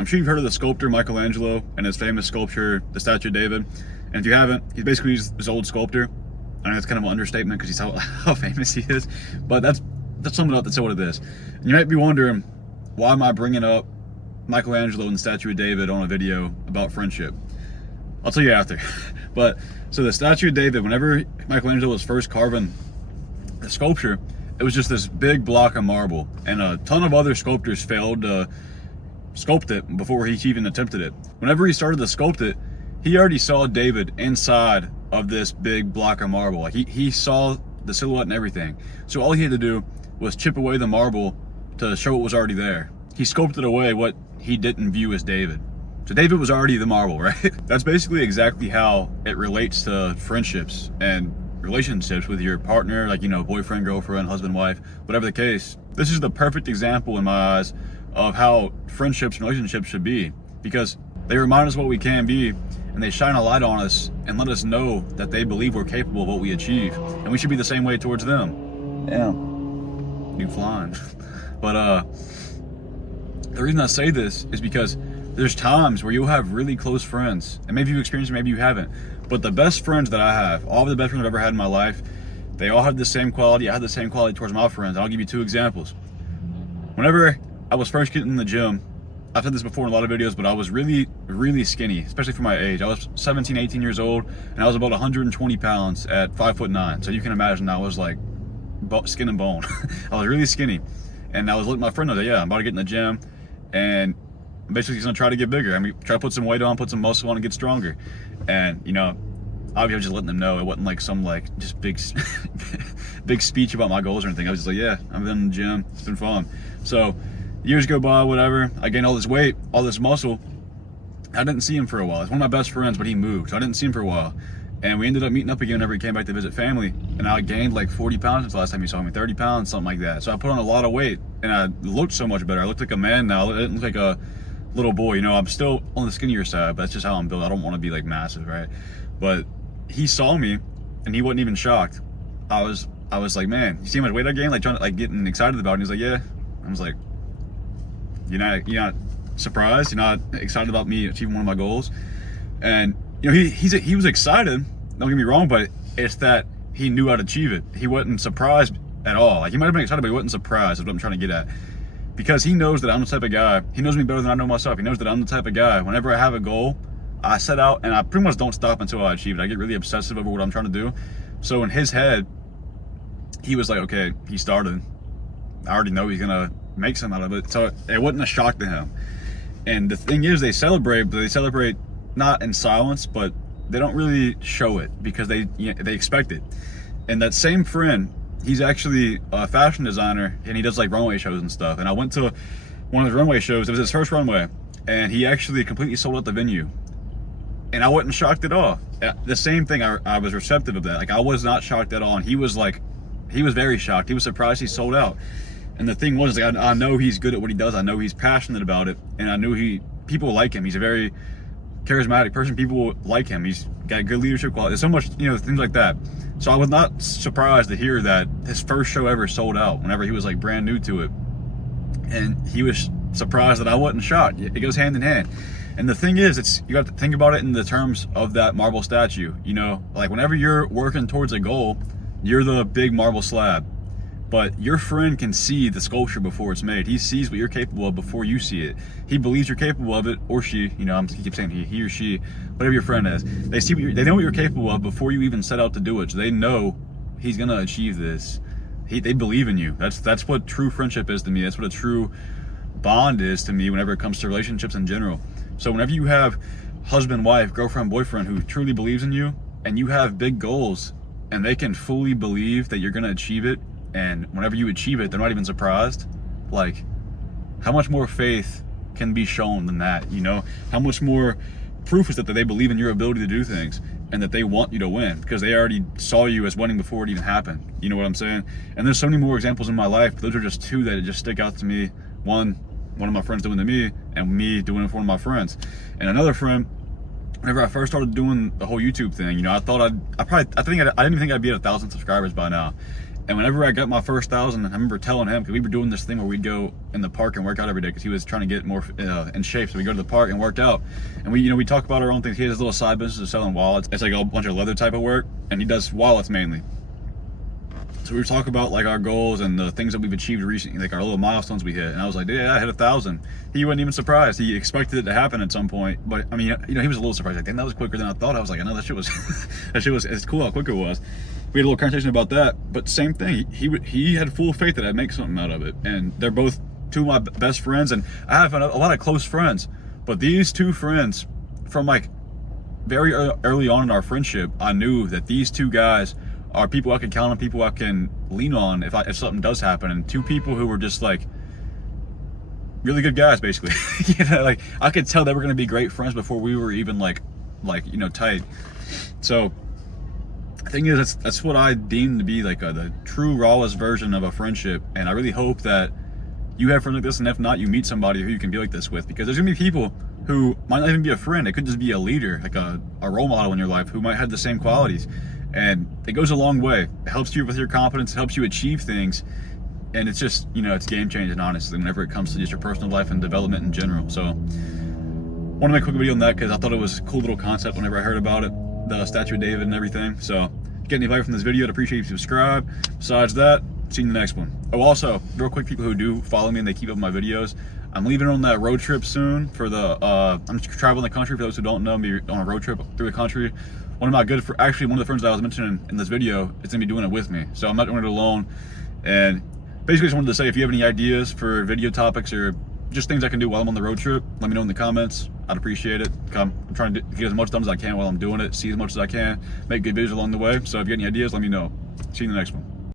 I'm sure you've heard of the sculptor Michelangelo and his famous sculpture, the Statue of David. And if you haven't, he's basically this old sculptor. I know that's kind of an understatement because he's how famous he is, but that's something enough to say what it is. And you might be wondering, why am I bringing up Michelangelo and the Statue of David on a video about friendship? I'll tell you after. But so the Statue of David, whenever Michelangelo was first carving the sculpture, it was just this big block of marble, and a ton of other sculptors failed to sculpt it before he even attempted it. Whenever he started to sculpt it, he already saw David inside of this big block of marble. He saw the silhouette and everything. So all he had to do was chip away the marble to show it was already there. He sculpted away what he didn't view as David. So David was already the marble, right? That's basically exactly how it relates to friendships and relationships with your partner, like, you know, boyfriend, girlfriend, husband, wife, whatever the case. This is the perfect example in my eyes of how friendships and relationships should be, because they remind us what we can be, and they shine a light on us and let us know that they believe we're capable of what we achieve, and we should be the same way towards them. Damn, you flying. But the reason I say this is because there's times where you'll have really close friends, and maybe you've experienced it, maybe you haven't, but the best friends that I have, all of the best friends I've ever had in my life, they all have the same quality. I have the same quality towards my friends. I'll give you two examples. Whenever I was first getting in the gym, I've said this before in a lot of videos, but I was really, really skinny, especially for my age. I was 17, 18 years old, and I was about 120 pounds at 5'9". So you can imagine I was like skin and bone. I was really skinny. And I was looking at my friend, I was like, yeah, I'm about to get in the gym, and basically he's gonna try to get bigger. I mean, try to put some weight on, put some muscle on, and get stronger. And, you know, obviously I was just letting them know. It wasn't like some like just big big speech about my goals or anything. I was just like, yeah, I've been in the gym, it's been fun. So years go by, whatever, I gained all this weight, all this muscle. I didn't see him for a while. He's one of my best friends, but he moved, so I didn't see him for a while. And we ended up meeting up again whenever he came back to visit family. And I gained like 40 pounds since the last time he saw me, 30 pounds, something like that. So I put on a lot of weight, and I looked so much better. I looked like a man now. I didn't look like a little boy. You know, I'm still on the skinnier side, but that's just how I'm built. I don't want to be like massive, right? But he saw me, and he wasn't even shocked. I was like, man, you see how much weight I gained? Like trying to, like, getting excited about it. And he's like, yeah. I was like, you're not surprised? You're not excited about me achieving one of my goals? And you know, he was excited, don't get me wrong, but it's that he knew I'd achieve it. He wasn't surprised at all. Like, he might have been excited, but he wasn't surprised, is what I'm trying to get at. Because he knows that I'm the type of guy, he knows me better than I know myself. He knows that I'm the type of guy, whenever I have a goal, I set out and I pretty much don't stop until I achieve it. I get really obsessive over what I'm trying to do. So in his head, he was like, okay, he started. I already know he's gonna make something out of it. So it wasn't a shock to him. And the thing is, they celebrate, but they celebrate not in silence, but they don't really show it because they expect it. And that same friend, he's actually a fashion designer, and he does like runway shows and stuff. And I went to one of his runway shows. It was his first runway, and he actually completely sold out the venue. And I wasn't shocked at all. The same thing, I was receptive of that. Like, I was not shocked at all. And he was very shocked. He was surprised he sold out. And the thing was, like, I know he's good at what he does. I know he's passionate about it, and I knew people like him. He's a very charismatic person. People like him. He's got good leadership quality. There's so much, you know, things like that. So I was not surprised to hear that his first show ever sold out whenever he was like brand new to it. And he was surprised that I wasn't shocked. It goes hand in hand. And the thing is, you got to think about it in the terms of that marble statue. You know, like whenever you're working towards a goal, you're the big marble slab. But your friend can see the sculpture before it's made. He sees what you're capable of before you see it. He believes you're capable of it, or she, you know, I keep saying he or she, whatever your friend is. They know what you're capable of before you even set out to do it. So they know he's gonna achieve this. They believe in you. That's what true friendship is to me. That's what a true bond is to me whenever it comes to relationships in general. So whenever you have husband, wife, girlfriend, boyfriend who truly believes in you, and you have big goals, and they can fully believe that you're gonna achieve it, and whenever you achieve it, they're not even surprised. Like, how much more faith can be shown than that, you know? How much more proof is that they believe in your ability to do things and that they want you to win because they already saw you as winning before it even happened. You know what I'm saying? And there's so many more examples in my life, but those are just two that just stick out to me. One of my friends doing it to me, and me doing it for one of my friends. And another friend, whenever I first started doing the whole YouTube thing, you know, I didn't even think I'd be at 1,000 subscribers by now. And whenever I got my first 1,000, I remember telling him, because we were doing this thing where we'd go in the park and work out every day, because he was trying to get more in shape. So we go to the park and worked out, and we talk about our own things. He has his little side business of selling wallets. It's like a bunch of leather type of work, and he does wallets mainly. So we were talking about like our goals and the things that we've achieved recently, like our little milestones we hit. And I was like, yeah, I hit 1,000. He wasn't even surprised. He expected it to happen at some point, but I mean, he was a little surprised. Like, damn, that was quicker than I thought. I was like, I know that shit was, it's cool how quick it was. We had a little conversation about that, but same thing. He had full faith that I'd make something out of it. And they're both two of my best friends, and I have a lot of close friends, but these two friends, from like very early on in our friendship, I knew that these two guys are people I can count on, people I can lean on if something does happen, and two people who were just like really good guys, basically. Like I could tell they were gonna be great friends before we were even like tight. So the thing is, that's what I deem to be like the true rawest version of a friendship, and I really hope that you have friends like this, and if not, you meet somebody who you can be like this with, because there's gonna be people who might not even be a friend. It could just be a leader, like a role model in your life, who might have the same qualities, and it goes a long way. It helps you with your confidence, it helps you achieve things, and it's just, it's game changing, honestly, whenever it comes to just your personal life and development in general. So I want to make a quick video on that because I thought it was a cool little concept whenever I heard about it, the statue of David and everything. So if you get any value from this video, I'd appreciate if you subscribe. Besides that, see you in the next one. Oh, also, real quick, people who do follow me and they keep up my videos, I'm leaving on that road trip soon for I'm traveling the country. For those who don't know, me on a road trip through the country. One of the friends that I was mentioning in this video is gonna be doing it with me. So I'm not doing it alone. And basically just wanted to say, if you have any ideas for video topics or just things I can do while I'm on the road trip, let me know in the comments. I'd appreciate it. I'm trying to get as much done as I can while I'm doing it, see as much as I can, make good videos along the way. So if you have any ideas, let me know. See you in the next one.